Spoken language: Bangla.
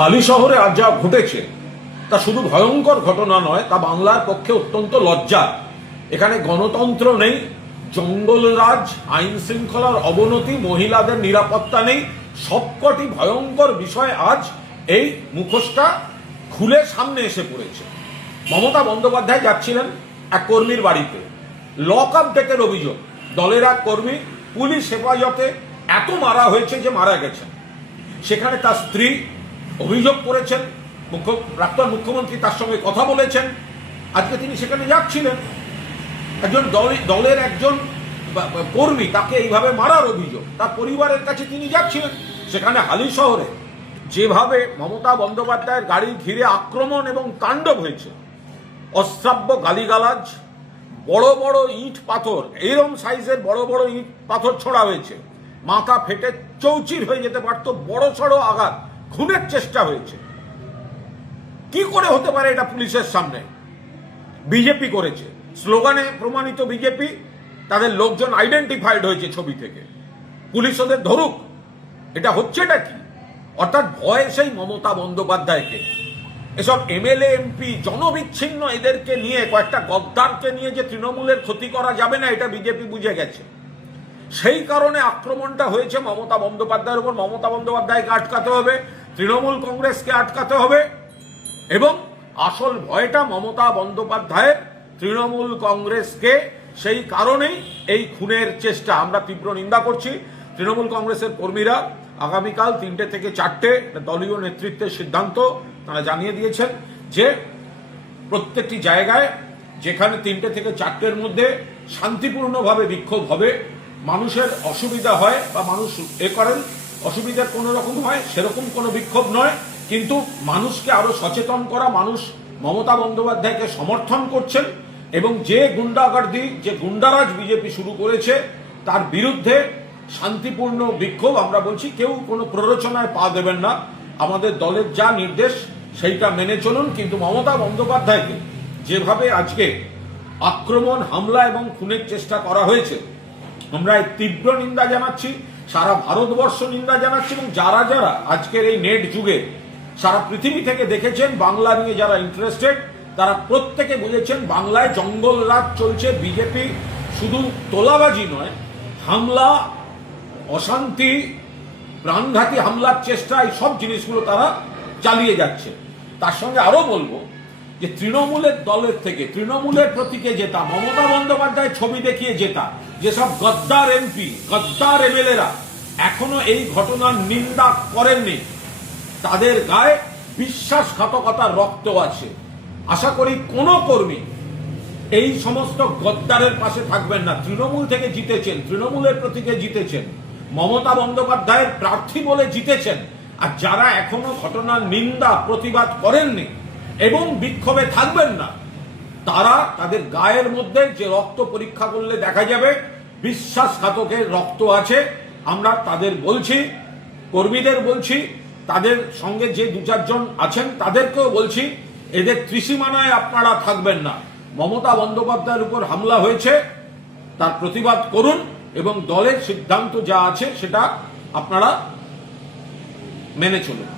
হালি শহরে আজ যা ঘটেছে তা শুধু ভয়ঙ্কর ঘটনা নয়, তা বাংলার পক্ষে অত্যন্ত লজ্জা। এখানে গণতন্ত্র নেই, জঙ্গলরাজ, আইন শৃঙ্খলার অবনতি, মহিলাদের নিরাপত্তা নেই, সবকটি ভয়ঙ্কর বিষয় আজ এই মুখোশটা খুলে সামনে এসে পড়েছে। মমতা বন্দ্যোপাধ্যায় যাচ্ছিলেন এক কর্মীর বাড়িতে, লক আপ ডেটের অভিযোগ, দলের এক কর্মী পুলিশ হেফাজতে এত মারা হয়েছে যে মারা গেছেন। সেখানে তার স্ত্রী অভিযোগ করেছেন, প্রাক্তন মুখ্যমন্ত্রী তার সঙ্গে কথা বলেছেন। আজকে তিনি সেখানে যাচ্ছিলেন, একজন দলের একজন কর্মী তাকে এইভাবে মারার অভিযোগ, তার পরিবারের কাছে তিনি যাচ্ছিলেন। সেখানে হালি শহরে যেভাবে মমতা বন্দ্যোপাধ্যায়ের গাড়ি ঘিরে আক্রমণ এবং তাণ্ডব হয়েছে, অশ্রাব্য গালিগালাজ, বড় বড় ইট পাথর, এরম সাইজের বড় বড় ইট পাথর ছোড়া হয়েছে, মাথা ফেটে চৌচির হয়ে যেতে পারত, বড় সড়ো আঘাত, খুনের চেষ্টা হয়েছে। কি করে হতে পারে এটা পুলিশের সামনে? বিজেপি করেছে, স্লোগানে প্রমাণিত বিজেপি, তাদের লোকজন আইডেন্টিফাইড হয়েছে ছবি থেকে, পুলিশ ওদের ধরুক। এটা হচ্ছেটা কি? অর্থাৎ ভয় সেই মমতা বন্দ্যোপাধ্যায়কে, এসব এমএলএ এমপি জনবিচ্ছিন্ন এদেরকে নিয়ে, কয়েকটা গদ্দারকে নিয়ে যে তৃণমূলের ক্ষতি করা যাবে না, এটা বিজেপি বুঝে গেছে। সেই কারণে আক্রমণটা হয়েছে মমতা বন্দ্যোপাধ্যায়ের উপর। মমতা বন্দ্যোপাধ্যায়কে আটকাতে হবে, তৃণমূল কংগ্রেসকে আটকাতে হবে, এবং আসল ভয়টা মমতা বন্দ্যোপাধ্যায়ের, তৃণমূল কংগ্রেসকে। সেই কারণেই এই খুনের চেষ্টা আমরা তীব্র নিন্দা করছি। তৃণমূল কংগ্রেসের কর্মীরা আগামীকাল 3টে থেকে 4টে দলীয় নেতৃত্বের সিদ্ধান্ত তারা জানিয়ে দিয়েছেন যে প্রত্যেকটি জায়গায় যেখানে 3টে থেকে 4টের মধ্যে শান্তিপূর্ণভাবে বিক্ষোভ হবে, মানুষের অসুবিধা হয় বা মানুষ করেন, অসুবিধার কোনো রকম হয় সেরকম কোনো বিক্ষোভ নয়, কিন্তু মানুষকে আরো সচেতন করা, মানুষ মমতা বন্দ্যোপাধ্যায়কে সমর্থন করছেন এবং যে গুন্ডাগার্দি, যে গুন্ডারাজ বিজেপি শুরু করেছে তার বিরুদ্ধে শান্তিপূর্ণ বিক্ষোভ। আমরা বলছি কেউ কোনো প্ররোচনায় পা দেবেন না, আমাদের দলের যা নির্দেশ সেইটা মেনে চলুন। কিন্তু মমতা বন্দ্যোপাধ্যায়কে যেভাবে আজকে আক্রমণ, হামলা এবং খুনের চেষ্টা করা হয়েছে, আমরা এই তীব্র নিন্দা জানাচ্ছি, সারা ভারতবর্ষ নিন্দা জানাচ্ছি। এবং যারা যারা আজকের এই নেট যুগে সারা পৃথিবী থেকে দেখেছেন, বাংলা নিয়ে যারা ইন্টারেস্টেড, তারা প্রত্যেকে বুঝেছেন বাংলায় জঙ্গল রাজ চলছে। বিজেপি শুধু তোলাবাজি নয়, হামলা, অশান্তি, প্রাণঘাতী হামলার চেষ্টা, এই সব জিনিসগুলো তারা চালিয়ে যাচ্ছে। তার সঙ্গে আরো বলবো যে তৃণমূলের দলের থেকে, তৃণমূলের প্রতীকে জেতা, মমতা বন্দ্যোপাধ্যায় ছবি দেখিয়ে জেতা যেসব গদ্দার এমপি, গদ্দার এমএলএরা এখনো এই ঘটনার নিন্দা করেননি, তাদের গায়ে বিশ্বাসঘাতকতার রক্ত আছে। আশা করি কোনো কর্মী এই সমস্ত গদ্দারের পাশে থাকবেন না। তৃণমূল থেকে জিতেছেন, তৃণমূলের প্রতীকে জিতেছেন, মমতা বন্দ্যোপাধ্যায়ের প্রার্থী বলে জিতেছেন। আর যারা এখনো ঘটনার নিন্দা, প্রতিবাদ করেননি এবং বিক্ষোভে থাকবেন না, তারা, তাদের গায়ের মধ্যে যে রক্ত পরীক্ষা করলে দেখা যাবে বিশ্বাসঘাতকের রক্ত আছে। আমরা তাদের বলছি, কর্মীদের বলছি, তাদের সঙ্গে যে 2-4 জন আছেন তাদেরকেও বলছি, এদের ত্রিসীমানায় আপনারা থাকবেন না। মমতা বন্দ্যোপাধ্যায়ের উপর হামলা হয়েছে, তার প্রতিবাদ করুন এবং দলের সিদ্ধান্ত যা আছে সেটা আপনারা মেনে চলুন।